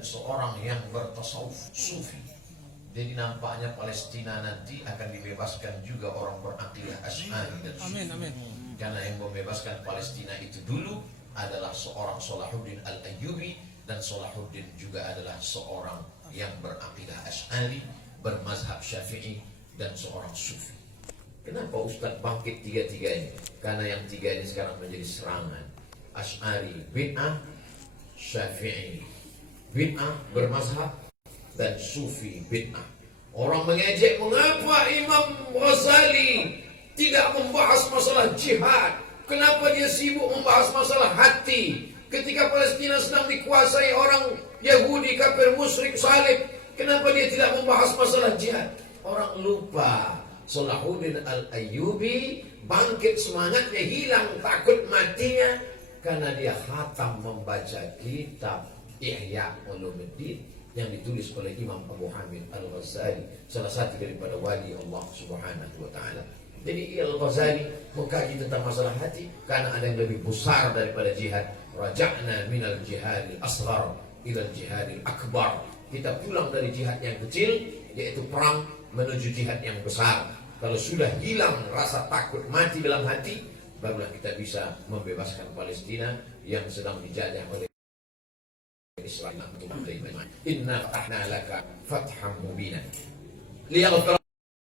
dan seorang yang bertasawuf sufi. Jadi nampaknya Palestina nanti akan dibebaskan juga orang berakidah Asy'ari dan sufi. Amin. Karena yang membebaskan Palestina itu dulu adalah seorang Salahuddin Al-Ayyubi, dan Salahuddin juga adalah seorang yang berakidah Asy'ari, bermazhab Syafi'i, dan seorang sufi. Kenapa Ustadz bangkit tiga-tiganya? Karena yang tiga ini sekarang menjadi serangan. Asy'ari bid'ah, Syafi'i bid'ah bermazhab, dan sufi bid'ah. Orang mengejek mengapa Imam Ghazali tidak membahas masalah jihad. Kenapa dia sibuk membahas masalah hati ketika Palestina sedang dikuasai orang Yahudi, kafir, musyrik, salib? Kenapa dia tidak membahas masalah jihad? Orang lupa Salahuddin Al-Ayyubi bangkit semangatnya, hilang takut matinya karena dia khatam membaca kitab Ihya Ulumuddin yang ditulis oleh Imam Abu Hamid Al-Ghazali, salah satu daripada wali Allah Subhanahu wa taala. Jadi Al-Ghazali mengkaji tentang masalah hati karena ada yang lebih besar daripada jihad. Raja'na minal jihadil asghar ila jihadil akbar. Kita pulang dari jihad yang kecil, yaitu perang, menuju jihad yang besar. Kalau sudah hilang rasa takut mati dalam hati, barulah kita bisa membebaskan Palestina yang sedang dijajah oleh Israel. Inna fatahna laka fatham mubina liyaghfira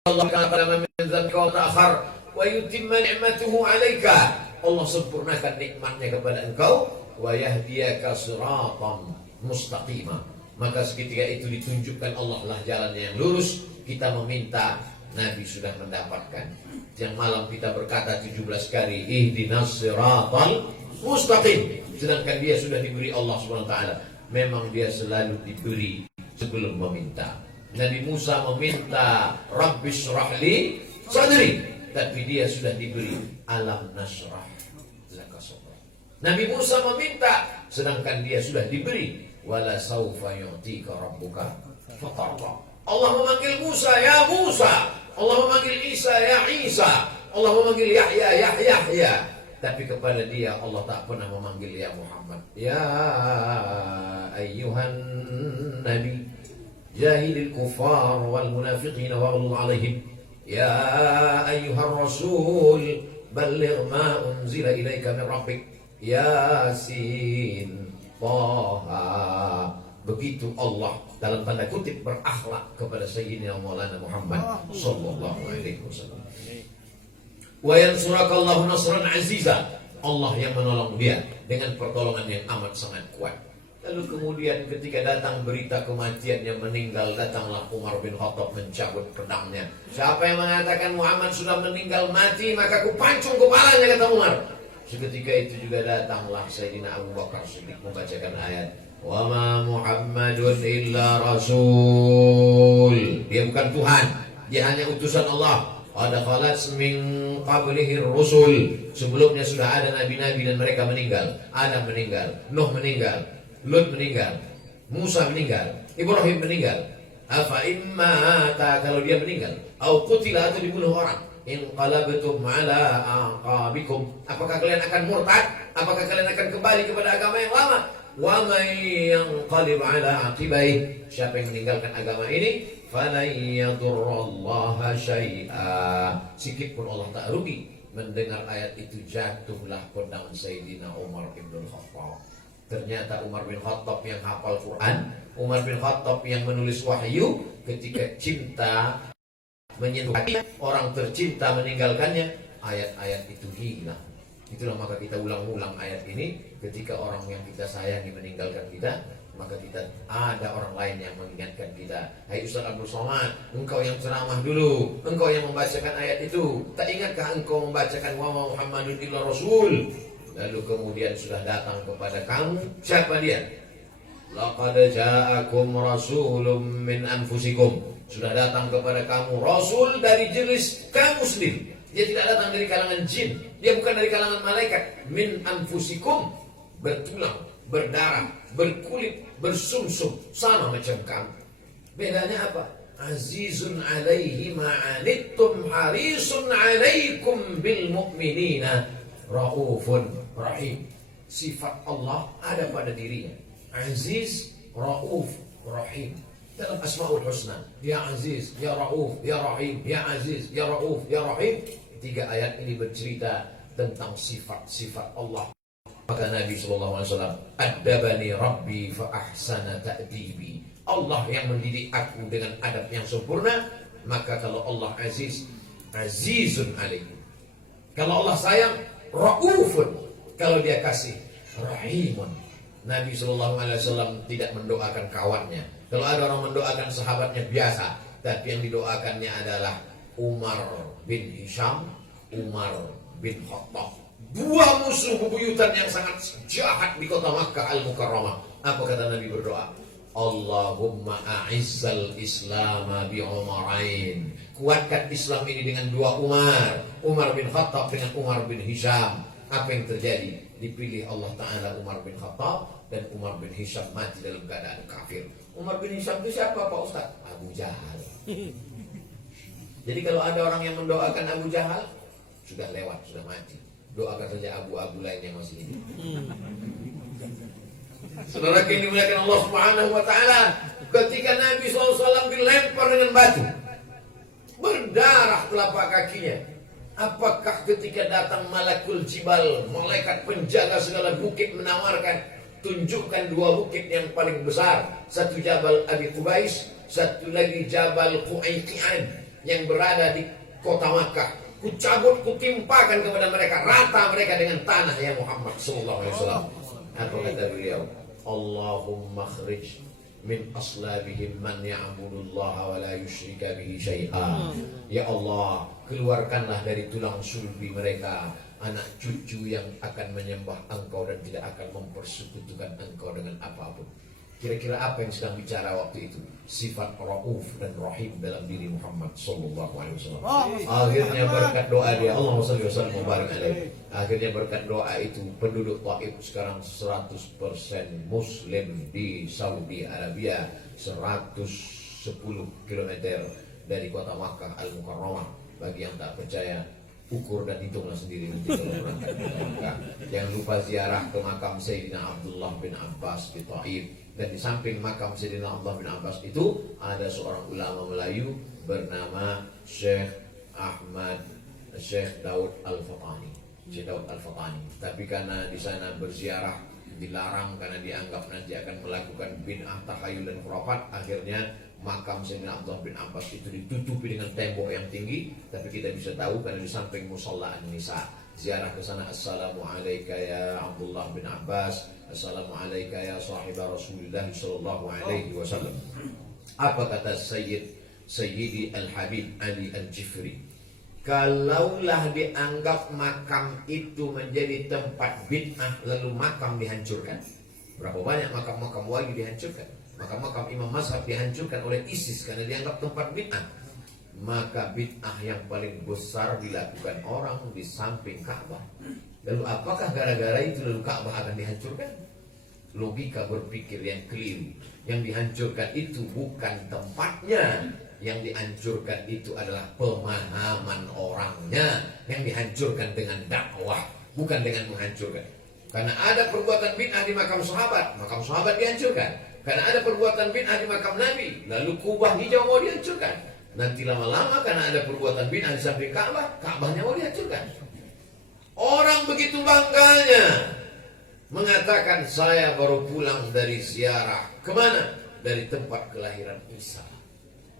Allah laka min dhanbika wa ta'akhir wa yutimma ni'matahu 'alaika. Allah sempurnakan nikmatnya kepada engkau, wa yahdiyaka siratan mustaqima. Maka seketika itu ditunjukkan Allah lah jalan yang lurus. Kita meminta, Nabi sudah mendapatkan. Yang malam kita berkata 17 kali ihdinas siratal mustaqim, sedangkan dia sudah diberi Allah Subhanahu wa taala. Memang dia selalu diberi sebelum meminta. Nabi Musa meminta Rabbis syrahli sadri, tapi dia sudah diberi alam nasrah laka sadrak. Nabi Musa meminta, sedangkan dia sudah diberi wala saufa yu'tika rabbuka fatarda. Allah memanggil Musa ya Musa, Allah memanggil Isa ya Isa, Allah memanggil Yahya ya Yahya. Tapi kepada dia Allah tak pernah memanggil ya Muhammad. Ya ayyuhan nabi jahilil kufar wal munafiqin waghluz alaihim. Ya ayyuhar rasul balligh ma unzila ilaika min rabbik. Yasin Taha. Begitu Allah dalam tanda kutip berakhlak kepada Sayyidina Maulana Muhammad sallallahu alaihi wasallam. Wa yansurakallahu nasran aziza. Allah yang menolong dia dengan pertolongan yang amat sangat kuat. Lalu kemudian ketika datang berita kematian yang meninggal, datanglah Umar bin Khattab mencabut pedangnya. Siapa yang mengatakan Muhammad sudah meninggal mati, maka ku pancung kepalanya, kata Umar. Seketika itu juga datanglah Sayyidina Abu Bakar Siddiq membacakan ayat wa ma Muhammadun illa rasul. Dia bukan Tuhan, dia hanya utusan Allah. Qad khalat min qablihi rusul. Sebelumnya sudah ada nabi-nabi dan mereka meninggal. Adam meninggal, Nuh meninggal, Lut meninggal, Musa meninggal, Ibrahim meninggal. Afa imma mata, kalau dia meninggal, au qutila, atau dibunuh orang, inqalabtum ala aqabikum, apakah kalian akan murtad? Apakah kalian akan kembali kepada agama yang lama? Wa may yanqalib ala aqibai, siapa yang meninggalkan agama ini, falan yadurrallaha syai'a, sikit pun Allah tak rugi. Mendengar ayat itu jatuhlah pedang Sayyidina Umar bin Khattab. Ternyata Umar bin Khattab yang hafal Quran, Umar bin Khattab yang menulis wahyu, ketika cinta menyentuh hati, orang tercinta meninggalkannya, ayat-ayat itu hilang. Itulah maka kita ulang-ulang ayat ini ketika orang yang kita sayangi meninggalkan kita, maka kita ada orang lain yang mengingatkan kita. Hai Ustaz Abdul Somad, engkau yang ceramah dulu, engkau yang membacakan ayat itu, tak ingatkah engkau membacakan wa ma Muhammadun illa rasul? Lalu kemudian sudah datang kepada kamu, siapa dia? Laqad ja'akum rasulun min anfusikum. Sudah datang kepada kamu rasul dari jenis kamu sendiri. Dia tidak datang dari kalangan jin, dia bukan dari kalangan malaikat. Min anfusikum, bertulang, berdarah, berkulit, bersumsum, sama macam kamu. Bedanya apa? Azizun alaihi ma'anittum harisun alaikum bil mu'minina raufun rahim. Sifat Allah ada pada dirinya. Aziz, Rauf, Rahim. Dalam Asmaul Husna, Ya Aziz, Ya Rauf, Ya Rahim, Ya Aziz, Ya Rauf, Ya Rahim. 3 ayat ini bercerita tentang sifat-sifat Allah. Maka Nabi SAW, Adabani Rabbi fa ahsana ta'dibi. Allah yang mendidik aku dengan adab yang sempurna. Maka kalau Allah aziz, azizun alaikum. Kalau Allah sayang, Raufun. Kalau dia kasih, Rahimun. Nabi SAW tidak mendoakan kawannya. Kalau ada orang mendoakan sahabatnya biasa, tapi yang didoakannya adalah Umar bin Hisham, Umar bin Khattab. 2 musuh bebuyutan yang sangat jahat di kota Makkah Al-Mukarramah. Apa kata Nabi berdoa? Allahumma a'izzal islama bi Umarain. Kuatkan Islam ini dengan 2 Umar. Umar bin Khattab dengan Umar bin Hisham. Apa yang terjadi? Dipilih Allah Ta'ala Umar bin Khattab, dan Umar bin Hisham mati dalam keadaan kafir. Umar bin Hisham itu siapa Pak Ustaz? Abu Jahal. Jadi kalau ada orang yang mendoakan Abu Jahal, sudah lewat, sudah mati. Doakan saja abu-abu lain yang masih hidup. Saudara yang dimuliakan Allah Subhanahu wa Ta'ala, ketika Nabi SAW dilempar dengan batu, berdarah telapak kakinya. Apakah ketika datang Malakul Jibal, malaikat penjaga segala bukit, menawarkan, tunjukkan 2 bukit yang paling besar, satu Jabal Abi Qubais, satu lagi Jabal Qu'ayqi'an yang berada di kota Makkah. Kucabut, kutimpakan kepada mereka, rata mereka dengan tanah ya Muhammad sallallahu alaihi wasallam. Apa kata beliau? Allahumma akhrij min aslabihim man ya'budullaha wa la yusyrika bihi syai'a. Ya Allah, keluarkanlah dari tulang sulbi mereka anak cucu yang akan menyembah Engkau dan tidak akan mempersekutukan Engkau dengan apapun. Kira-kira apa yang sedang bicara waktu itu? Sifat Rauf dan Rahim dalam diri Muhammad sallallahu alaihi wasallam. Akhirnya berkat doa dia, Allahumma shalli wa sallim wa barik alaihi. Akhirnya berkat doa itu penduduk Taif sekarang 100% muslim di Saudi Arabia, 110 km dari kota Makkah Al-Mukarramah. Bagi yang tak percaya, ukur dan hitunglah sendiri nanti kalau berangkat ke Makkah. Jangan lupa ziarah ke makam Sayyidina Abdullah bin Abbas di Taif. Dan di samping makam Sayyidina Abdullah bin Abbas itu ada seorang ulama Melayu bernama Syekh Daud Al-Fatani. Syekh Daud Al-Fatani. Tapi karena di sana berziarah dilarang karena dianggap nanti akan melakukan bid'ah takhayul dan khurafat, akhirnya makam Sayyidina Abdullah bin Abbas itu ditutupi dengan tembok yang tinggi. Tapi kita bisa tahu karena di samping musalla An-Nisa, ziarah ke sana. Assalamualaikum ya Abdullah bin Abbas, Assalamualaikum ya sahiba Rasulullah sallallahu alaihi wasallam. Apa kata Sayyidi Al-Habib Ali Al-Jifri? Kalaulah dianggap makam itu menjadi tempat bid'ah lalu makam dihancurkan. Berapa banyak makam-makam wali dihancurkan? Makam-makam imam mazhab dihancurkan oleh ISIS karena dianggap tempat bid'ah. Maka bid'ah yang paling besar dilakukan orang di samping Ka'bah. Lalu apakah gara-gara itu lalu Ka'bah akan dihancurkan? Logika berpikir yang keliru. Yang dihancurkan itu bukan tempatnya, yang dihancurkan itu adalah pemahaman orangnya. Yang dihancurkan dengan dakwah, bukan dengan menghancurkan. Karena ada perbuatan bid'ah di makam sahabat dihancurkan. Karena ada perbuatan bid'ah di makam Nabi, lalu kubah hijau mau dihancurkan. Nanti lama-lama karena ada perbuatan bid'ah di samping Ka'bah, Ka'bahnya mau dihancurkan. Orang begitu bangganya mengatakan, saya baru pulang dari ziarah. Kemana? Dari tempat kelahiran Isa.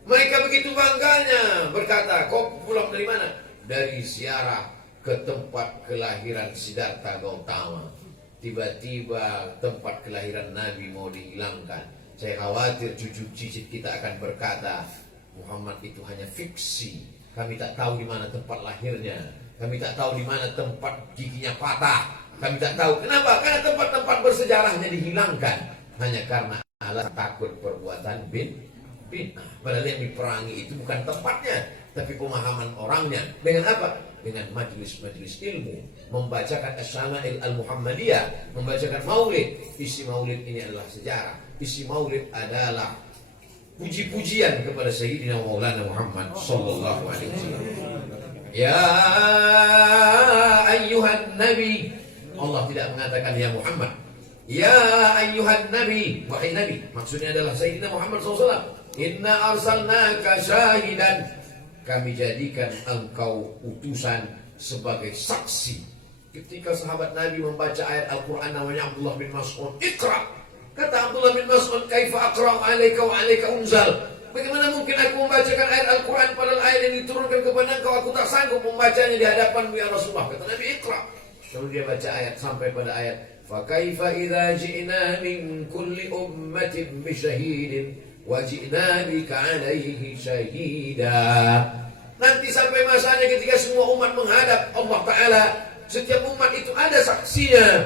Mereka begitu bangganya berkata, kau pulang dari mana? Dari ziarah ke tempat kelahiran Siddhartha Gautama. Tiba-tiba tempat kelahiran Nabi mau dihilangkan. Saya khawatir cucu cicit kita akan berkata, Muhammad itu hanya fiksi. Kami tak tahu di mana tempat lahirnya. Kami tak tahu di mana tempat giginya patah. Kami tak tahu. Kenapa? Karena tempat-tempat bersejarahnya dihilangkan. Hanya karena alasan takut perbuatan bid'ah. Padahal yang diperangi itu bukan tempatnya, tapi pemahaman orangnya. Dengan apa? Dengan majelis-majelis ilmu, membacakan As-Syama'il Al-Muhammadiyah, membacakan maulid. Isi maulid ini adalah sejarah. Isi maulid adalah puji-pujian kepada Sayyidina Maulana Muhammad sallallahu alaihi wasallam. Ya ayyuhan nabi. Allah tidak mengatakan ya Muhammad. Ya ayyuhan nabi, wahai nabi, maksudnya adalah Sayyidina Muhammad SAW. Inna arsalnaka syahidan, kami jadikan engkau utusan sebagai saksi. Ketika sahabat Nabi membaca ayat Al-Quran namanya Abdullah bin Mas'ud, Iqra. Kata Abdullah bin Mas'ud, kaifa aqra'u alaika wa alaika unzal. Bagaimana mungkin aku membacakan ayat Al-Quran padahal ayat yang diturunkan kepada engkau, aku tak sanggup membacanya di hadapanmu ya Rasulullah. Kata Nabi, Iqra. Lalu dia baca ayat sampai pada ayat فَكَيْفَ إِذَا جِئْنَا مِنْ كُلِّ أُمَّةٍ بِشَهِيدٍ وَجِئْنَا بِكَ عَلَيْهِ شَهِيدًا. Nanti sampai masanya ketika semua umat menghadap Allah Ta'ala, setiap umat itu ada saksinya.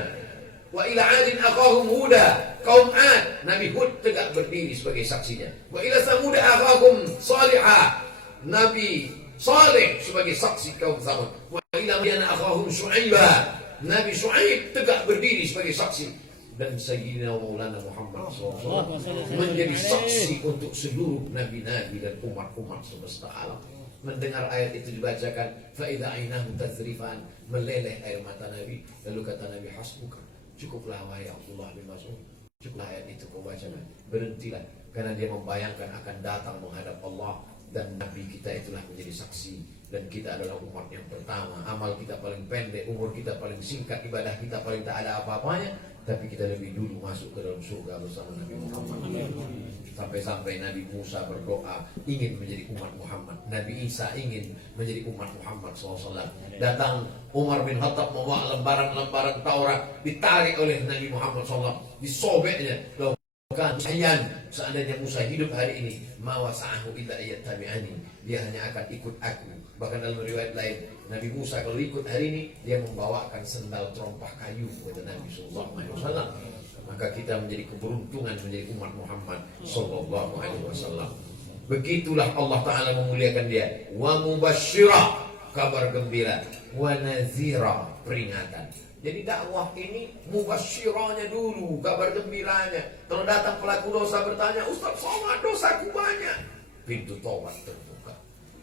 Wa ila 'adin akhahum Huda, kaum 'Ad, Nabi Hud tegak berdiri sebagai saksinya. Wa ila Samud akhahum Salihah, Nabi Saleh sebagai saksi kaum Samud. Wa ila Madyan akhahum Syu'aibah, Nabi Syu'aib tegak berdiri sebagai saksi. Dan Sayyidina Maulana Muhammad SAW menjadi saksi untuk seluruh nabi-nabi dan umat-umat semesta alam. Mendengar ayat itu dibacakan, فَإِذَا عَيْنَهُ تَذْرِفَانِ, meleleh air mata Nabi. Lalu kata Nabi, hasbuka, cukuplah wahai Abdullah bin Mas'ud, cukuplah ayat itu kau bacakan, berhentilah. Karena dia membayangkan akan datang menghadap Allah, dan Nabi kita itulah menjadi saksi. Dan kita adalah umat yang pertama, amal kita paling pendek, umur kita paling singkat, ibadah kita paling tak ada apa-apanya, tapi kita lebih dulu masuk ke dalam surga bersama Nabi Muhammad. Sampai-sampai Nabi Musa berdoa ingin menjadi umat Muhammad, Nabi Isa ingin menjadi umat Muhammad SAW. Datang Umar bin Khattab membawa lembaran-lembaran Taurat, ditarik oleh Nabi Muhammad SAW, disobeknya. Kan seandainya Musa hidup hari ini, mawasa'ahu illa yattabi'ani, dia hanya akan ikut aku. Bahkan dalam riwayat lain, Nabi Musa kalau ikut hari ini, dia membawakan sendal terompah kayu kepada Nabi SAW. Maka kita menjadi keberuntungan menjadi umat Muhammad SAW. Begitulah Allah Ta'ala memuliakan dia. Wa mubashshira, kabar gembira. Wa nazira, peringatan. Jadi dakwah ini mubasyirahnya dulu, kabar gembiranya. Kalau datang pelaku dosa bertanya, Ustaz Somad dosaku banyak, pintu taubat terbuka.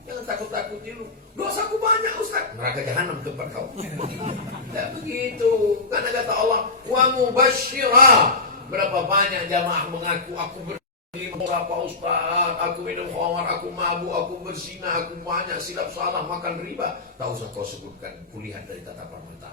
Jangan takut-takut dulu, dosaku banyak Ustaz, neraka jahanam tempat kau. Tidak begitu, karena kata Allah, wa mubasyirah. Berapa banyak jamaah mengaku aku berapa Ustaz, aku minum khamar, aku mabuk, aku berzina, aku banyak silap salah, makan riba. Tak usah kau sebutkan, kulihat dari tatapan mata.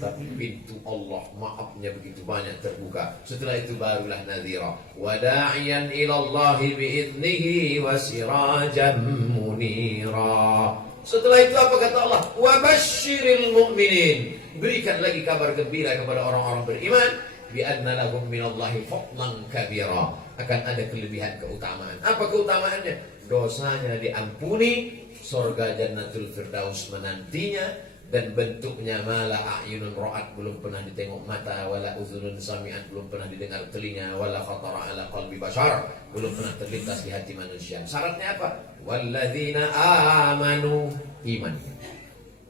Tapi pintu Allah maafnya begitu banyak terbuka. Setelah itu barulah nadhira wa da'iyan ilallahi bi'idnihi wa sirajan munira. Setelah itu apa kata Allah? Wa basyiril mu'minin, berikan lagi kabar gembira kepada orang-orang beriman, bi anna lahum minallahi fadlan kabira, akan ada kelebihan keutamaan. Apa keutamaannya? Dosanya diampuni, surga Jannatul Firdaus menantinya, dan bentuknya mala a'yunun ra'at, belum pernah ditengok mata, wala uzunun sami'at, belum pernah didengar telinga, wala khatara ala qalbi bashar, belum pernah terlintas di hati manusia. Syaratnya apa? Walladzina amanu, iman.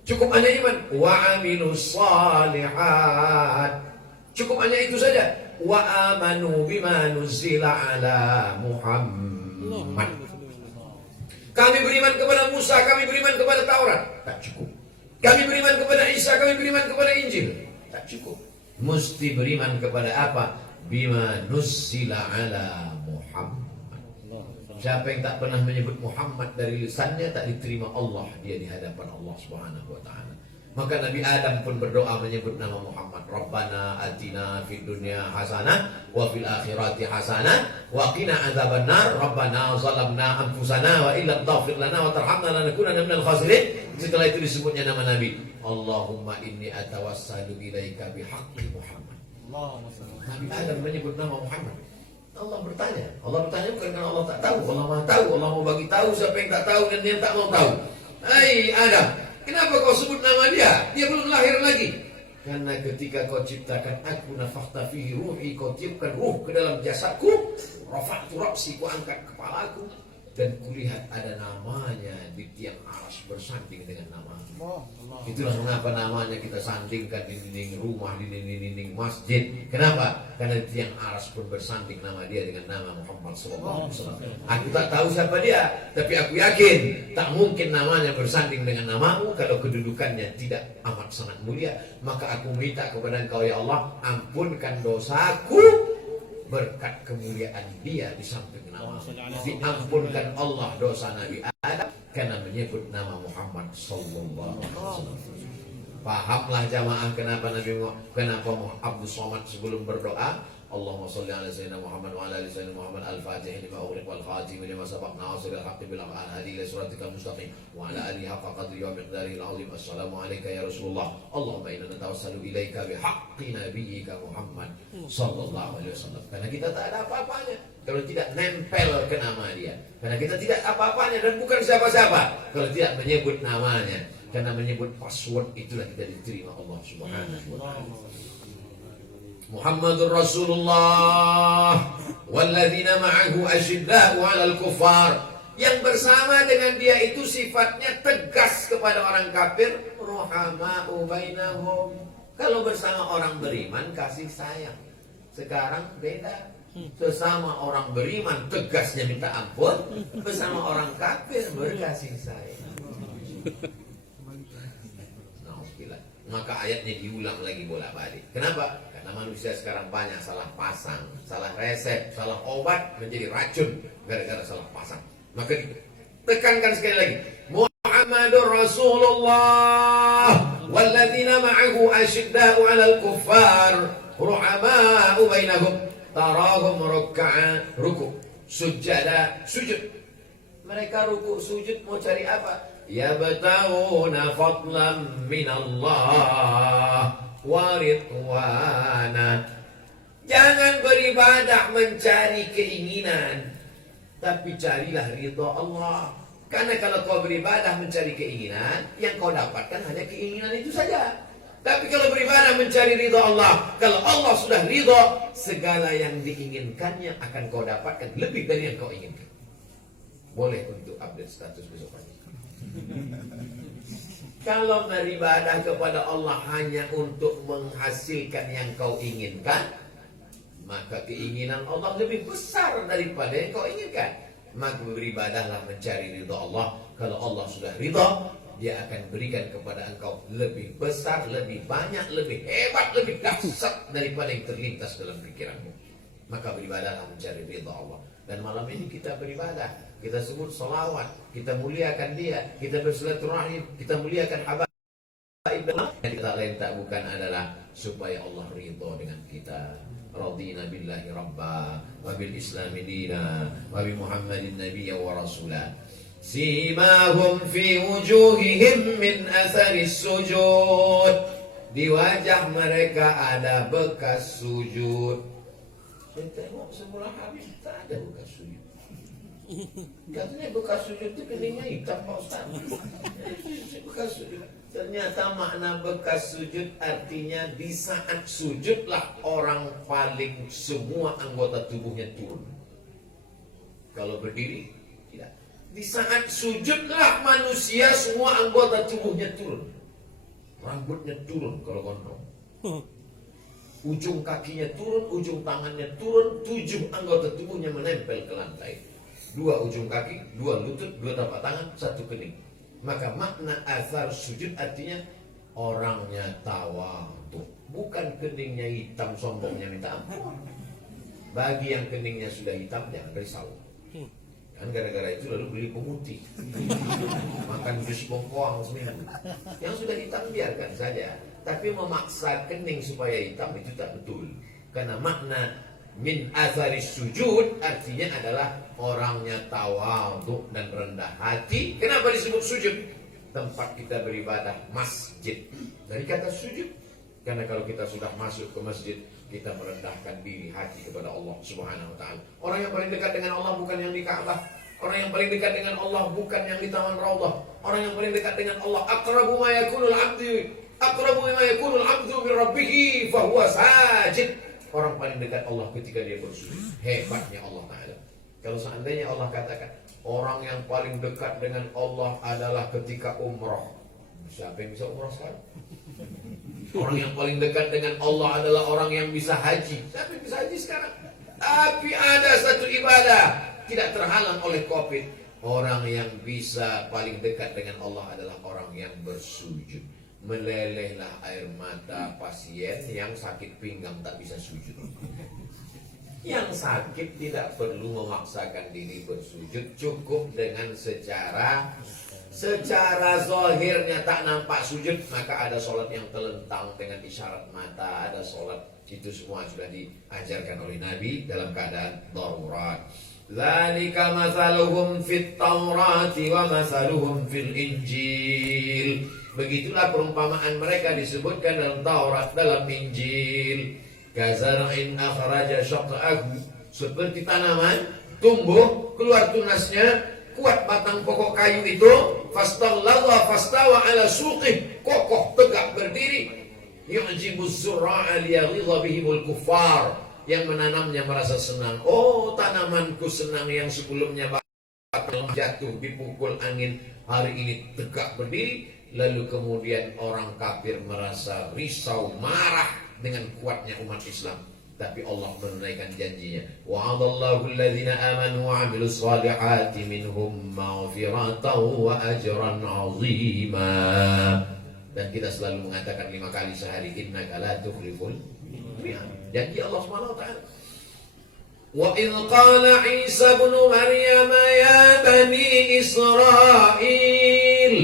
Cukup hanya iman. Wa amilus salihat, cukup hanya itu saja. Wa amanu bima nuzila ala Muhammad. Kami beriman kepada Musa, kami beriman kepada Taurat. Tak cukup. Kami beriman kepada Isa, kami beriman kepada Injil. Tak cukup. Mesti beriman kepada apa? Bima nuzila ala Muhammad. Siapa yang tak pernah menyebut Muhammad dari lisannya, tak diterima Allah dia di hadapan Allah Subhanahu wa taala. Maka Nabi Adam pun berdoa menyebut nama Muhammad. Rabbana atina fid dunya hasanah wa fil akhirati hasanah wa qina adzabannar. Rabbana zalamna anfusana wa illam taghfir lana wa tarhamna lanakunanna minal khasirin. Setelah itu disebutnya nama Nabi. Allahumma inni atawassalu ilaika bihaqqi Muhammad. Nabi Adam menyebut nama Muhammad. Allah bertanya bukan karena Allah tak tahu. Allah Maha tahu. Allah mau bagi tahu siapa yang tak tahu dan dia tak mau tahu. Hai Adam, kenapa kau sebut nama dia? Dia belum lahir lagi. Karena ketika kau ciptakan aku, nafakhta fihi ruhi, kau tiupkan ruh ke dalam jasadku, rafa'tu ra'si, ku angkat kepalaku, dan kulihat ada namanya di tiang aras bersanding dengan nama. Itulah mengapa namanya kita sandingkan di dinding rumah, di dinding masjid. Kenapa? Karena di tiang aras pun bersanding nama dia dengan nama Muhammad SAW. Aku tak tahu siapa dia, tapi aku yakin tak mungkin namanya bersanding dengan namamu kalau kedudukannya tidak amat sangat mulia. Maka aku minta kepada Engkau ya Allah, ampunkan dosaku berkat kemuliaan dia di samping nama. Diampunkan Allah dosa Nabi Adam karena menyebut nama Muhammad sallallahu alaihi wasallam. Pahamlah jamaah kenapa Abdus Somad sebelum berdoa Allahumma salli ala sayyidina Muhammad wa ala ali sayyidina Muhammad al-Fatih lima ughliq wal khatim lima sabaq nasiril haqqi bil hadi ila siratikal mustaqim wa ala alihi haqqa qadri wa miqdarihi al-azim. Assalamu alayka ya Rasulullah. Allahumma inna natawassalu ilaika bi haqqi nabiyyika Muhammad sallallahu alaihi wasallam. Karena kita tak ada apa-apanya kalau tidak nempel ke nama dia. Karena kita tidak apa-apanya dan bukan siapa-siapa kalau tidak menyebut namanya. Karena menyebut password itulah kita diterima Allah Subhanahu wa taala. Muhammadur Rasulullah walladzina ma'ahu asyidda'u 'alal kuffar. Yang bersama dengan dia itu sifatnya tegas kepada orang kafir, ruhama'u bainahum. Kalau bersama orang beriman kasih sayang. Sekarang beda. Sesama orang beriman tegasnya minta ampun, bersama orang kafir berkasih sayang. Maka ayatnya diulang lagi bolak-balik. Kenapa? Karena manusia sekarang banyak salah pasang, salah resep, salah obat menjadi racun gara-gara salah pasang. Maka tekankan sekali lagi, Muhammadur Rasulullah walladzina ma'ahu asyidda'u 'alal kuffar ruhama'u bainahum tarahum ruk'an ruku' sujada sujud. Mereka ruku' sujud mau cari apa? Yabtaguna fadlan minallah wa ridwana. Jangan beribadah mencari keinginan, tapi carilah ridha Allah. Karena kalau kau beribadah mencari keinginan, yang kau dapatkan hanya keinginan itu saja. Tapi kalau beribadah mencari ridha Allah, kalau Allah sudah ridha, segala yang diinginkannya akan kau dapatkan lebih dari yang kau inginkan. Boleh untuk update status besok pagi. Kalau beribadah kepada Allah hanya untuk menghasilkan yang kau inginkan, maka keinginan Allah lebih besar daripada yang kau inginkan. Maka beribadahlah mencari ridha Allah. Kalau Allah sudah ridha, Dia akan berikan kepada engkau lebih besar, lebih banyak, lebih hebat, lebih dahsyat daripada yang terlintas dalam pikiranmu. Maka beribadahlah mencari ridha Allah. Dan malam ini kita beribadah, kita sebut salawat, kita muliakan dia, kita bersilaturahim, kita muliakan habaib. Yang kita lain tak bukan adalah supaya Allah ridha dengan kita. Radina billahi rabba, wa bil islami dina, wa bi Muhammadin nabiyya wa rasula. Simahum fi wujuhihim min athari sujud. Di wajah mereka ada bekas sujud. Saya tengok semula habis tak ada bekas sujud. Katanya bekas sujud itu keningnya hitam Pak Ustaz. Bekas sujud. Ternyata makna bekas sujud artinya di saat sujudlah orang paling semua anggota tubuhnya turun. Kalau berdiri tidak. Di saat sujudlah manusia semua anggota tubuhnya turun. Rambutnya turun kalau gondrong. Ujung kakinya turun, ujung tangannya turun, 7 anggota tubuhnya menempel ke lantai. 2 ujung kaki, 2 lutut, 2 tapak tangan, 1 kening. Maka makna athar sujud artinya orangnya tawadhu. Bukan keningnya hitam, sombongnya minta ampun. Bagi yang keningnya sudah hitam, jangan risau. Kan gara-gara itu lalu beli pemutih. Makan jus bongkoang seminggu. Yang sudah hitam biarkan saja. Tapi memaksa kening supaya hitam itu tak betul. Karena makna min athari sujud artinya adalah orangnya tawadhu dan rendah hati. Kenapa disebut sujud? Tempat kita beribadah, masjid. Dari kata sujud. Karena kalau kita sudah masuk ke masjid, kita merendahkan diri hati kepada Allah Subhanahu wa taala. Orang yang paling dekat dengan Allah bukan yang di Ka'bah. Orang yang paling dekat dengan Allah bukan yang di Taman Raudhah. Orang yang paling dekat dengan Allah aqrabu ma yakunul 'abdu aqrabu ma yakunul 'abdu min rabbih fa huwa sajid. Orang paling dekat Allah ketika dia bersujud. Hebatnya Allah Taala. Kalau seandainya Allah katakan orang yang paling dekat dengan Allah adalah ketika umroh, siapa yang bisa umroh sekarang? Orang yang paling dekat dengan Allah adalah orang yang bisa haji. Siapa yang bisa haji sekarang? Tapi ada satu ibadah tidak terhalang oleh COVID. Orang yang bisa paling dekat dengan Allah adalah orang yang bersujud. Melelehlah air mata pasien yang sakit pinggang tak bisa sujud. Yang sakit tidak perlu memaksakan diri bersujud, cukup dengan secara zahirnya tak nampak sujud, maka ada sholat yang telentang dengan isyarat mata, ada sholat, itu semua sudah diajarkan oleh Nabi dalam keadaan darurat. Dzalika mathaluhum fit Taurati wa mathaluhum fil Injil. Begitulah perumpamaan mereka disebutkan dalam Taurat, dalam Injil. Kazar'in akhraja syaq'ahu, seperti tanaman tumbuh keluar tunasnya, kuat batang pokok kayu itu, fastaghladha fastawa ala suqih, kokoh tegak berdiri, yu'jibuz zurra'a liyaghidha bihimul kuffar, yang menanamnya merasa senang. Oh, tanamanku senang yang sebelumnya jatuh dipukul angin, hari ini tegak berdiri. Lalu kemudian orang kafir merasa risau, marah dengan kuatnya umat Islam. Tapi Allah menunaikan janjinya. Wa'adallahu alladhina amanu wa 'amilus salihati minhum maghfiratan wa ajran 'azima. Dan kita selalu mengatakan 5 kali sehari, innaka la tukhliful mi'ad. Janji Allah Subhanahu wa taala. Wa idh qala Isa ibn Maryam ya bani Israil.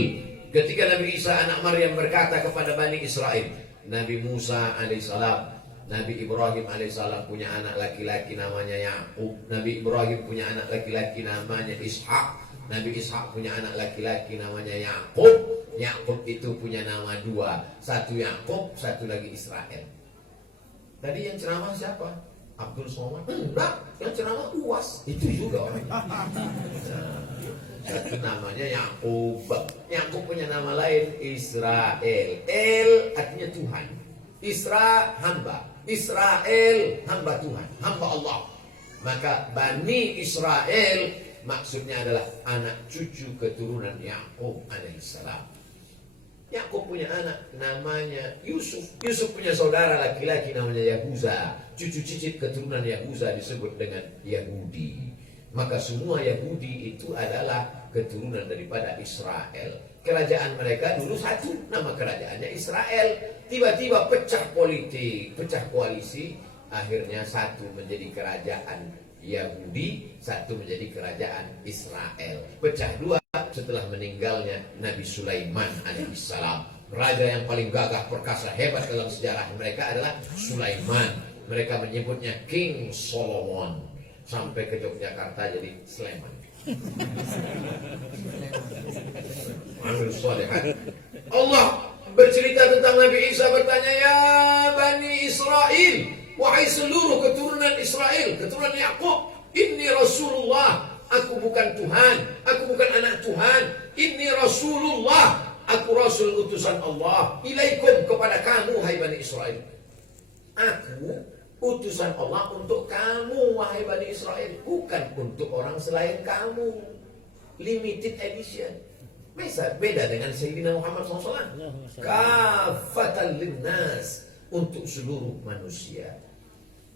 Ketika Nabi Isa anak Maryam berkata kepada Bani Israel, Nabi Musa alaihissalam, Nabi Ibrahim alaihissalam punya anak laki-laki namanya Yakub, Nabi Ibrahim punya anak laki-laki namanya Ishak, Nabi Ishak punya anak laki-laki namanya Yakub. Yakub itu punya nama 2, satu Yakub, satu lagi Israel. Tadi yang ceramah siapa? Abdul Somad? Enggak, yang ceramah Uwas. Itu juga orang. Satu namanya Yakub. Yakub punya nama lain Israel. El artinya Tuhan. Isra hamba. Israel hamba Tuhan, hamba Allah. Maka Bani Israel maksudnya adalah anak cucu keturunan Yakub alaihissalam. Yakub punya anak namanya Yusuf. Yusuf punya saudara laki-laki namanya Yahuza. Cucu cicit keturunan Yahuza disebut dengan Yahudi. Maka semua Yahudi itu adalah keturunan daripada Israel. Kerajaan mereka dulu satu, nama kerajaannya Israel. Tiba-tiba pecah politik, pecah koalisi. Akhirnya satu menjadi kerajaan Yahudi, satu menjadi kerajaan Israel. Pecah 2 setelah meninggalnya Nabi Sulaiman alaihissalam. Raja yang paling gagah, perkasa, hebat dalam sejarah mereka adalah Sulaiman. Mereka menyebutnya King Solomon. Sampai ke Yogyakarta jadi Sleman. Allah bercerita tentang Nabi Isa, bertanya, ya Bani Israel, wahai seluruh keturunan Israel, keturunan Yakub, inni Rasulullah, aku bukan Tuhan, aku bukan anak Tuhan, inni Rasulullah, aku Rasul utusan Allah, ilaikum, kepada kamu, hai Bani Israel. Aku utusan Allah untuk kamu, wahai Bani Israel, bukan untuk orang selain kamu. Limited edition. Beda dengan Sayyidina Muhammad SAW. Kafatan linnas, untuk seluruh manusia.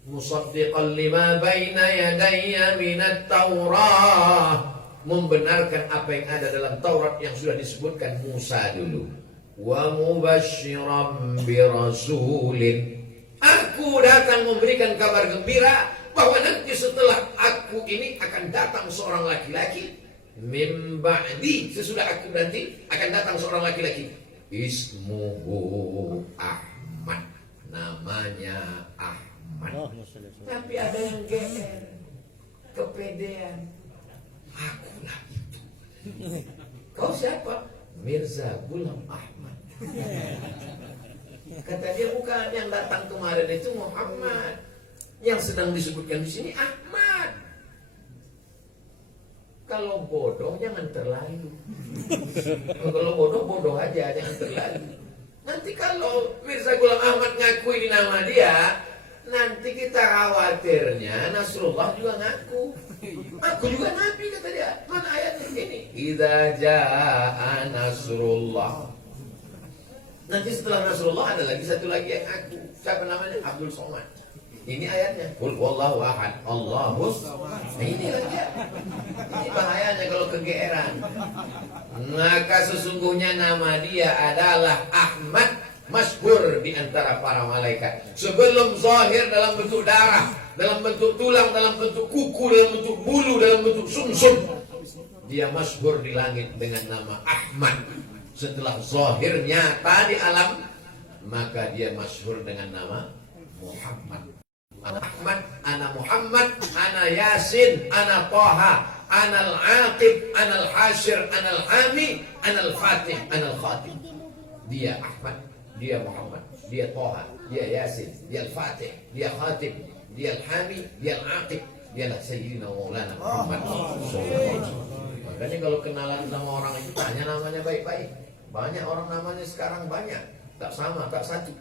Musaddiqan lima baina yadayya minat Taurah, membenarkan apa yang ada dalam Taurat yang sudah disebutkan Musa dulu. Wa mubasysyiran birasulin, aku datang memberikan kabar gembira bahwa nanti setelah aku ini akan datang seorang laki-laki. Min ba'di, sesudah aku nanti akan datang seorang laki-laki. Ismuhu Ahmad, namanya Ahmad. Tapi ada yang GR, kepedean. Akulah itu. Kau siapa? Mirza Ghulam Ahmad. Kata dia, bukan, yang datang kemarin itu Muhammad. Yang sedang disebutkan di sini Ahmad. Kalau bodoh jangan terlalu. Kalau bodoh aja, jangan terlalu. Nanti kalau Mirza Ghulam Ahmad ngaku ini nama dia, nanti kita khawatirnya Nasrullah juga ngaku. Aku juga nabi, kata dia. Mana ayatnya ini? Idza jaa Nasrullah. Nanti setelah Nasrullah ada lagi satu lagi yang aku. Siapa namanya? Abdul Somad. Ini ayatnya. Qul wallahu ahad, Allahus. Nah, ini lagi ya. Ini bahayanya kalau kegeeran. Maka sesungguhnya nama dia adalah Ahmad, masyhur di antara para malaikat. Sebelum zahir dalam bentuk darah, dalam bentuk tulang, dalam bentuk kuku, dalam bentuk bulu, dalam bentuk sumsum, dia masyhur di langit dengan nama Ahmad. Setelah zahir nyata di alam, maka dia masyhur dengan nama Muhammad. Ana Ahmad, ana Muhammad, ana Yasin, ana Taha, ana Al-Aqib, ana Al-Hashir, ana Al-Hami, ana Al-Fatih, ana Al-Khatib. Dia Ahmad, dia Muhammad, dia Taha, dia Yasin, dia Al-Fatih, dia Khatib, dia Al-Hami, dia Al-Aqib, dialah Sayyidina Maulana Muhammad SAW. Makanya kalau kenalan sama orang itu tanya namanya baik-baik. Banyak orang namanya sekarang banyak, tak sama, tak satu.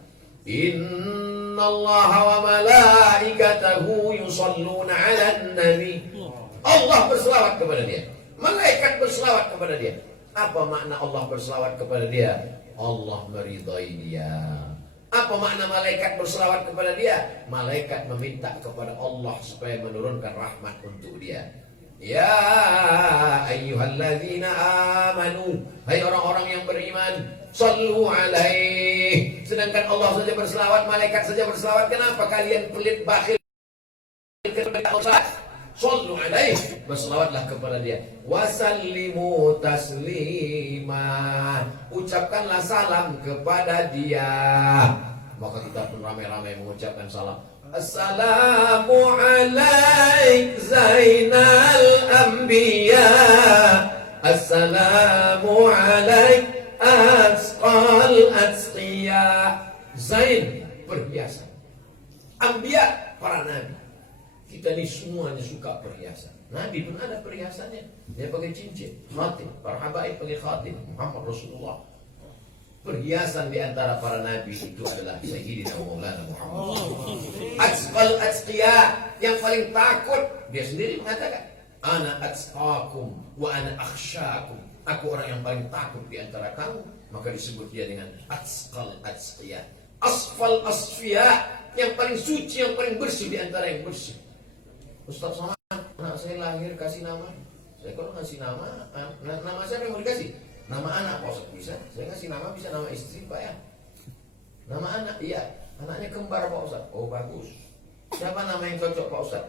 Innallaha wa malaikatahu yusalluna 'alan nabi. Allah berselawat kepada dia. Malaikat berselawat kepada dia. Apa makna Allah berselawat kepada dia? Allah meridai dia. Apa makna malaikat berselawat kepada dia? Malaikat meminta kepada Allah supaya menurunkan rahmat untuk dia. Ya ayyuhalladzina amanu, hai orang-orang yang beriman, sallu alaihi. Sedangkan Allah saja berselawat, malaikat saja berselawat, kenapa kalian pelit bakhil kepada Allah? Sallu alaihi, berselawatlah kepada dia. Wasallimu taslima, ucapkanlah salam kepada dia. Maka kita pun ramai-ramai mengucapkan salam. Assalamu alaik Zainal Anbiya, Assalamu alaik Asqal Asqiya. Zain, perhiasan. Anbiya, para nabi. Kita ini semuanya suka perhiasan. Nabi pun ada perhiasannya. Dia pakai cincin, khatim. Para habaib pakai khatim. Muhammad Rasulullah. Perhiasan di antara para nabi itu adalah Sayyidina Maulana Muhammad. Asqal Asqiya, yang paling takut. Dia sendiri mengatakan, Ana atqakum wa ana akhsyakum. Aku orang yang paling takut di antara kamu. Maka disebut dia dengan Asqal Asqiya. Asfal Asfiya, yang paling suci, yang paling bersih di antara yang bersih. Ustaz Somad, anak saya lahir kasih nama. Saya kalau ngasih nama, nama saya yang mau dikasih? Nama anak Pak Ustaz bisa. Saya ngasih nama, bisa nama istri Pak ya. Nama anak, iya. Anaknya kembar Pak Ustaz. Oh bagus. Siapa nama yang cocok Pak Ustaz?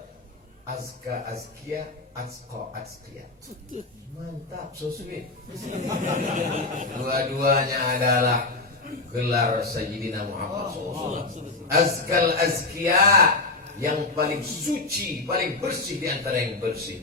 Azka Azkia, Azko Azkia. Mantap, so sweet. Dua-duanya adalah gelar Sayyidina Muhammad SAW. Azkal Azkia, yang paling suci, paling bersih di antara yang bersih.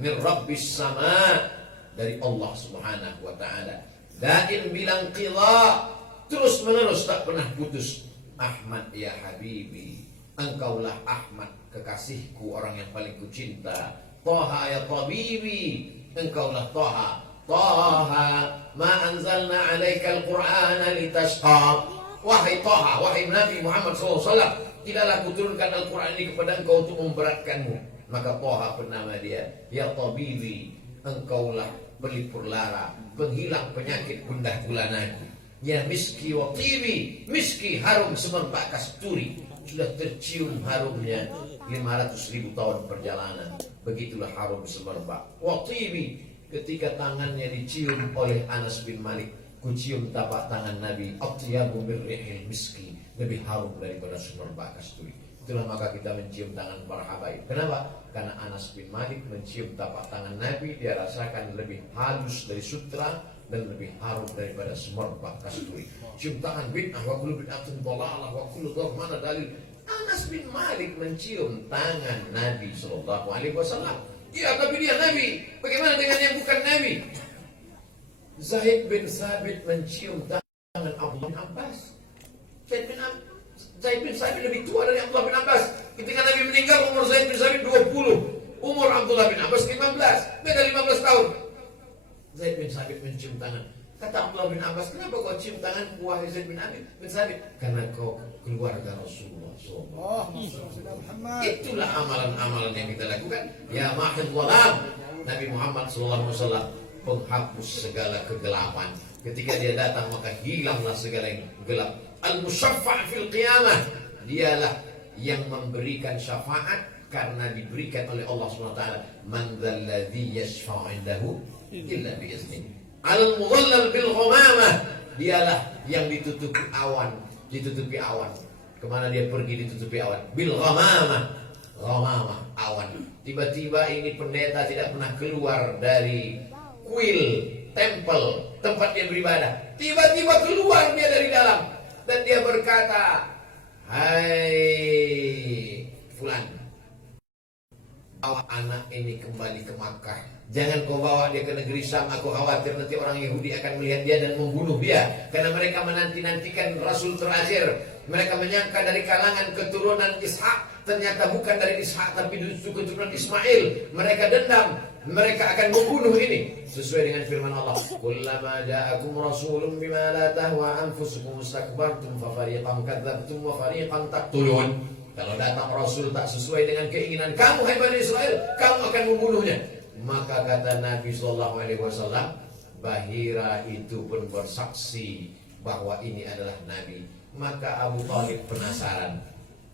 Min Rabbis Sama, dari Allah Subhanahu wa taala. Dain bilang qila, terus menerus tak pernah putus. Ahmad ya habibi, engkaulah Ahmad, kekasihku, orang yang paling kucinta. Taha ya tabibi, engkaulah Taha. Taha ma anzalna alaikal qur'ana litashqa. Wahai Taha, wahai Nabi Muhammad SAW, tidaklah kuturunkan Al-Quran ini kepada engkau untuk memberatkanmu. Maka Taha bernama dia, ya tabibi, engkaulah pelipur lara, penghilang penyakit gundah gulanaku. Ya miski wa tibi, miski harum semerbak kasturi. Sudah tercium harumnya 500.000 tahun perjalanan. Begitulah harum semerbak. Wa tibi, ketika tangannya dicium oleh Anas bin Malik, kucium tapak tangan Nabi, atyabu min rihil miski, lebih harum daripada semerbak kasturi. Itulah maka kita mencium tangan para habaib. Kenapa? Karena Anas bin Malik mencium tapak tangan Nabi, dia rasakan lebih halus dari sutra dan lebih harum daripada semerbak kasturi. Cium tangan bid'ah, wa kullu bid'atin dhalalah, wa kullu dhalalah dalil. Anas bin Malik mencium tangan Nabi SAW. Ya, tapi dia Nabi. Bagaimana dengan yang bukan Nabi? Zaid bin Sabit mencium tangan Abdullah bin Abbas. Zaid bin Sabit lebih tua dari Abdullah bin Abbas. Ketika Nabi meninggal, umur Zaid bin Sabit 20. Umur Abdullah bin Abbas 15. Beda 15 tahun. Zaid bin Sabit mencium tangan. Kata Abdullah bin Abbas, kenapa kau cium tanganku wahai Zaid bin Sabit? Karena kau keluarga Rasulullah SAW. Itulah amalan-amalan yang kita lakukan. Ya mahid walam, Nabi Muhammad SAW penghapus segala kegelapan. Ketika dia datang maka hilanglah segala yang gelap. Al-musyaffa' fil qiyamah, dialah yang memberikan syafaat karena diberikan oleh Allah SWT. Man dzalladzi yashfa'u 'indahu illa bi'idznihi. Al-mudhallal bil ghamamah, dialah yang ditutupi awan. Kemana dia pergi ditutupi awan? Bil ghamamah, awan. Tiba-tiba ini pendeta tidak pernah keluar dari kuil tempel tempat dia beribadah. Tiba-tiba keluar dia dari dalam dan dia berkata, hai fulan, bawa anak ini kembali ke Makkah. Jangan kau bawa dia ke negeri Syam. Aku khawatir nanti orang Yahudi akan melihat dia dan membunuh dia. Karena mereka menanti-nantikan Rasul terakhir. Mereka menyangka dari kalangan keturunan Ishak. Ternyata bukan dari Ishak tapi justru keturunan Ismail. Mereka dendam. Mereka akan membunuh ini. Sesuai dengan firman Allah. Kullama ja'akum rasulun bima la tahwa anfusukum mustakbartum fa fariqan kadzdzabtum wa fariqan taqtulun. Kalau datang Rasul tak sesuai dengan keinginan kamu, hai Bani Israel, kamu akan membunuhnya. Maka kata Nabi SAW, Bahira itu pun bersaksi bahwa ini adalah Nabi. Maka Abu Thalib penasaran,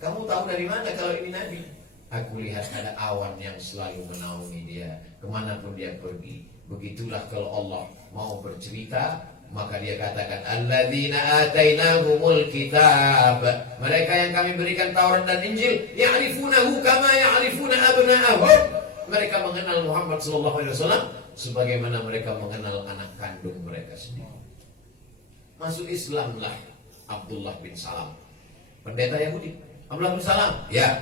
kamu tahu dari mana kalau ini Nabi? Aku lihat ada awan yang selalu menaungi dia kemanapun dia pergi. Begitulah kalau Allah mau bercerita, maka dia katakan alladzina atainahumul kitab, mereka yang kami berikan Taurat dan Injil, ya'rifunahu kama ya'rifuna abna'ahum. Mereka mengenal Muhammad SAW sebagaimana mereka mengenal anak kandung mereka sendiri. Masuk Islamlah Abdullah bin Salam, pendeta Yahudi. Abdullah bin Salam, ya.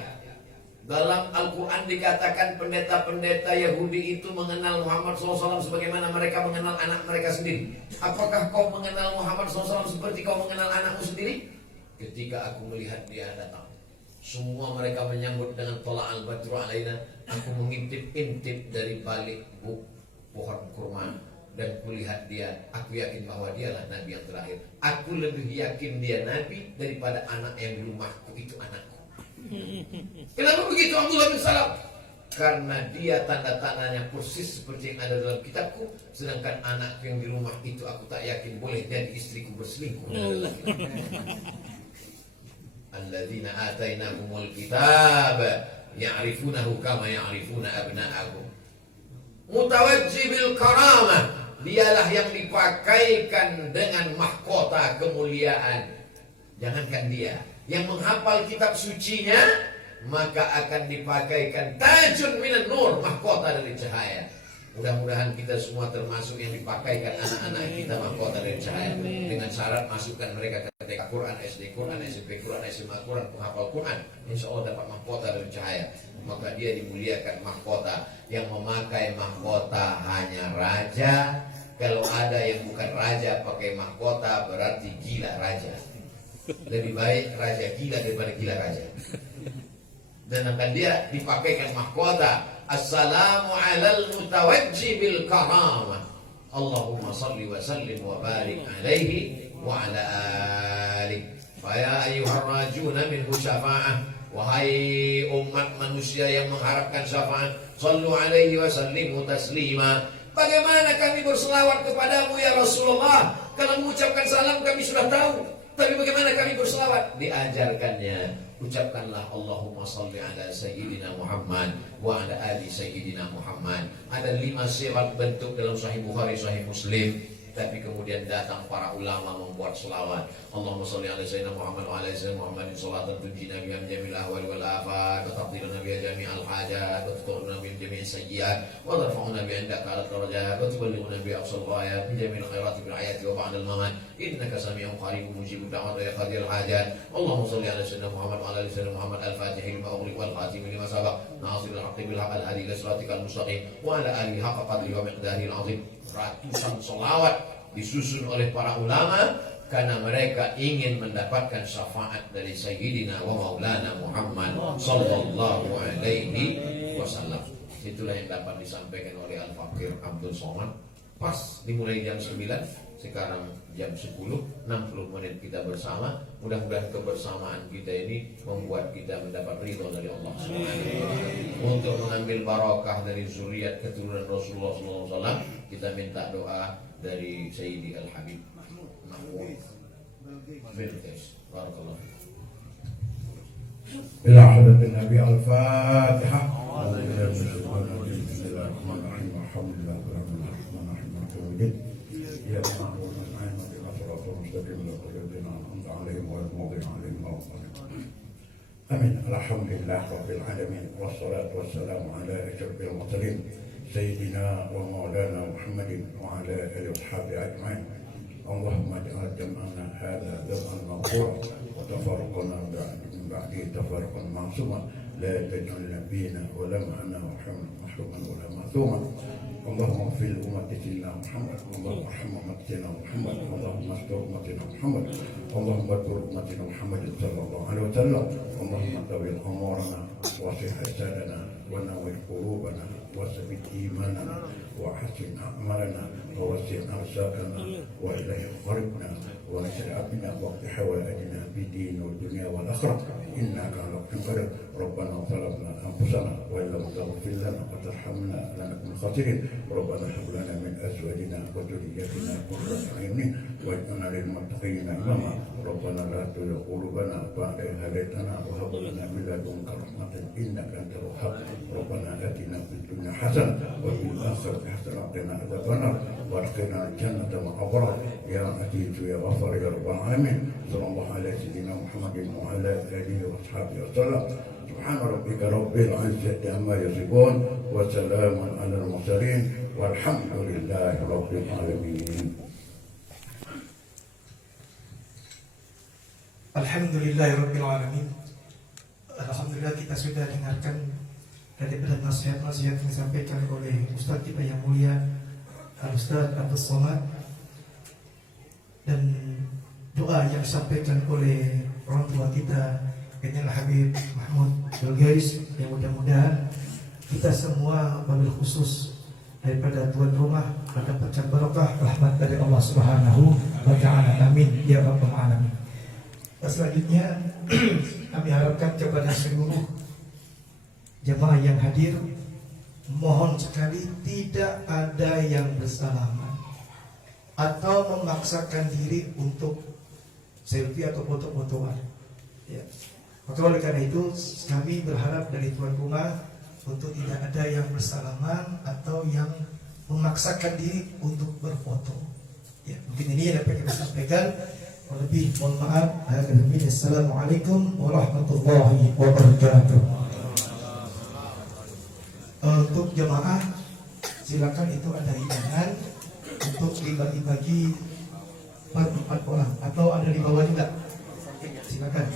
Dalam Al-Quran dikatakan pendeta-pendeta Yahudi itu mengenal Muhammad SAW sebagaimana mereka mengenal anak mereka sendiri. Apakah kau mengenal Muhammad SAW seperti kau mengenal anakmu sendiri? Ketika aku melihat dia datang, semua mereka menyambut dengan tola'al badru alaina. Aku mengintip-intip dari balik pohon kurma dan kulihat dia. Aku yakin bahwa dialah Nabi yang terakhir. Aku lebih yakin dia Nabi daripada anak yang di rumahku itu anakku. Kenapa begitu Abdullah bin Salam? Karena dia tanda-tandanya persis seperti yang ada dalam kitabku. Sedangkan anak yang di rumah itu aku tak yakin boleh jadi istriku berselingkuh. Alladzina atainahumul kitab ya'rifunahu kama ya'rifuna abna'ahum. Mutawajjibil karamah, dialah yang dipakaikan dengan mahkota kemuliaan. Jangankan dia yang menghafal kitab sucinya, maka akan dipakaikan tajun minan nur, mahkota dari cahaya. Mudah-mudahan kita semua termasuk yang dipakaikan anak-anak kita mahkota dari cahaya. Dengan syarat masukkan mereka ke TK Quran, SD Quran, SMP Quran, SMA Quran, penghafal Quran, insya Allah dapat mahkota dari cahaya. Maka dia dimuliakan mahkota. Yang memakai mahkota hanya raja. Kalau ada yang bukan raja pakai mahkota berarti gila raja. Lebih baik raja gila daripada gila raja. Dan akan dia dipakaikan mahkota. Assalamu alal mutawajjibil karamah. Allahumma salli wa sallim wa barik alaihi wa ala alihi. Faya ayyuhar rajuna minhu syafa'ah. Wahai umat manusia yang mengharapkan syafaat, sallu alaihi wa sallimu taslima. Bagaimana kami berselawat kepadamu ya Rasulullah? Kalau mengucapkan salam kami sudah tahu, tapi bagaimana kami berselawat? Diajarkannya, ucapkanlah Allahumma salli ala Sayyidina Muhammad wa ala ali Sayyidina Muhammad. Ada 5 sifat bentuk dalam Sahih Bukhari, Sahih Muslim. Tapi kemudian datang para ulama membuat selawat. Allahumma salli ala Sayyidina Muhammad wa ala Sayyidina Muhammadin salatan tunjina biha min jami'il ahwali wal afat wa taqdiruna biha jami'al hajat wa tuqruna biha jami'is sayyiat wa tarfa'una biha indaka ala darajat wa tuballighuna biha aqsal ghayat min jami'il khairati bil hayati wa ba'dal mamat innaka sami'un qaribun mujibud da'wat ya qadirul hajat. Allahumma salli ala Sayyidina Muhammad wa ala Sayyidina Muhammad al-fatih lima ughliq wal khatim lima sabaq nasiril haqqi bil haqq al-hadi ila siratikal mustaqim wa ala alihi haqqa qadrihi wa miqdarihi al-'azim. Ratusan selawat disusun oleh para ulama karena mereka ingin mendapatkan syafaat dari Sayyidina wa Maulana Muhammad sallallahu alaihi wasallam. Itulah yang dapat disampaikan oleh Al-Fakir Abdul Somad. pas dimulai jam 9, sekarang jam 10, 60 menit kita bersama. Mudah-mudahan kebersamaan kita ini membuat kita mendapat ridho dari Allah SWT. Untuk mengambil barakah dari zuriat keturunan Rasulullah SAW, kita minta doa dari Sayyidi Al-Habib Mahmud Bilqis. Barakallahu fikum. إلى حضرة النبي الفاتحة. بسم الله الرحمن الرحيم الحمد لله رب العالمين الرحمن الرحيم مالك يوم الدين إياك نعبد وإياك نستعين اهدنا الصراط المستقيم صراط الذين أنعمت عليهم غير المغضوب عليهم ولا الضالين. آمين. الحمد لله رب العالمين والصلاة والسلام على أشرف المرسلين سيدنا ومولانا محمد وعلى آله وصحبه أجمعين. اللهم اجعل جمعنا هذا جمعا مغفورا وتفرقنا من بعده تفرقا معصوما لا تجعلنا فينا ولا معنا محروما ولا معصوما. اللهم اغفر لأمة سيدنا محمد، اللهم ارحم أمة سيدنا محمد، اللهم استر أمتنا محمد، اللهم اذكر أمتنا محمد صلى الله عليه وسلم. اللهم طول أمورنا وصح أجسادنا ونور قلوبنا وثبت إيماننا وحسن أعمالنا ووسع أرزاقنا وإليه قربنا ونشر بنا وقت حوائجنا في الدين والدنيا والآخرة إنك على كل قدر. ربنا ظلمنا أنفسنا وإن لم تغفر لنا وترحمنا لنكن خاسرين. ربنا هب لنا من أزواجنا وذرياتنا قرة أعين واجعلنا للمتقين إماما. ربنا لا تزغ قلوبنا بعد إذ هديتنا وهب لنا من لدنك رحمة إنك أنت الوهاب. ربنا آتنا في الدنيا حسنة وفي الآخرة حسنة وقنا عذاب النار وادخلنا الجنة مع الأبرار يا عزيز يا غفار يا رب العالمين. صلى الله على سيدنا محمد وعلى آله وأصحابه وسلم. سبحان ربك رب العزة عما يصفون وسلام على المرسلين والحمد لله رب العالمين. Alhamdulillahirabbil alamin. Alhamdulillah kita sudah dengarkan daripada nasihat-nasihat yang disampaikan oleh Ustaz kita yang mulia Al-Ustaz Abdul Somad, dan doa yang disampaikan oleh orang tua kita Sayyidina Al-Habib Mahmud Bilqis, yang mudah-mudahan kita semua wabil khusus daripada tuan rumah mendapatkan barakah rahmat dari Allah Subhanahu wa taala. Amin ya rabbal alamin. Selanjutnya kami harapkan kepada seluruh jemaah yang hadir, mohon sekali tidak ada yang bersalaman atau memaksakan diri untuk selfie atau foto-fotoan. Ya. Maka oleh karena itu kami berharap dari tuan rumah untuk tidak ada yang bersalaman atau yang memaksakan diri untuk berfoto. Ya, mungkin ini yang dapat kita sampaikan. Lebih mohon maaf. Assalamualaikum warahmatullahi wabarakatuh. Untuk jemaah silakan itu ada hidangan untuk dibagi-bagi per 4 orang atau ada di bawah juga. Silakan.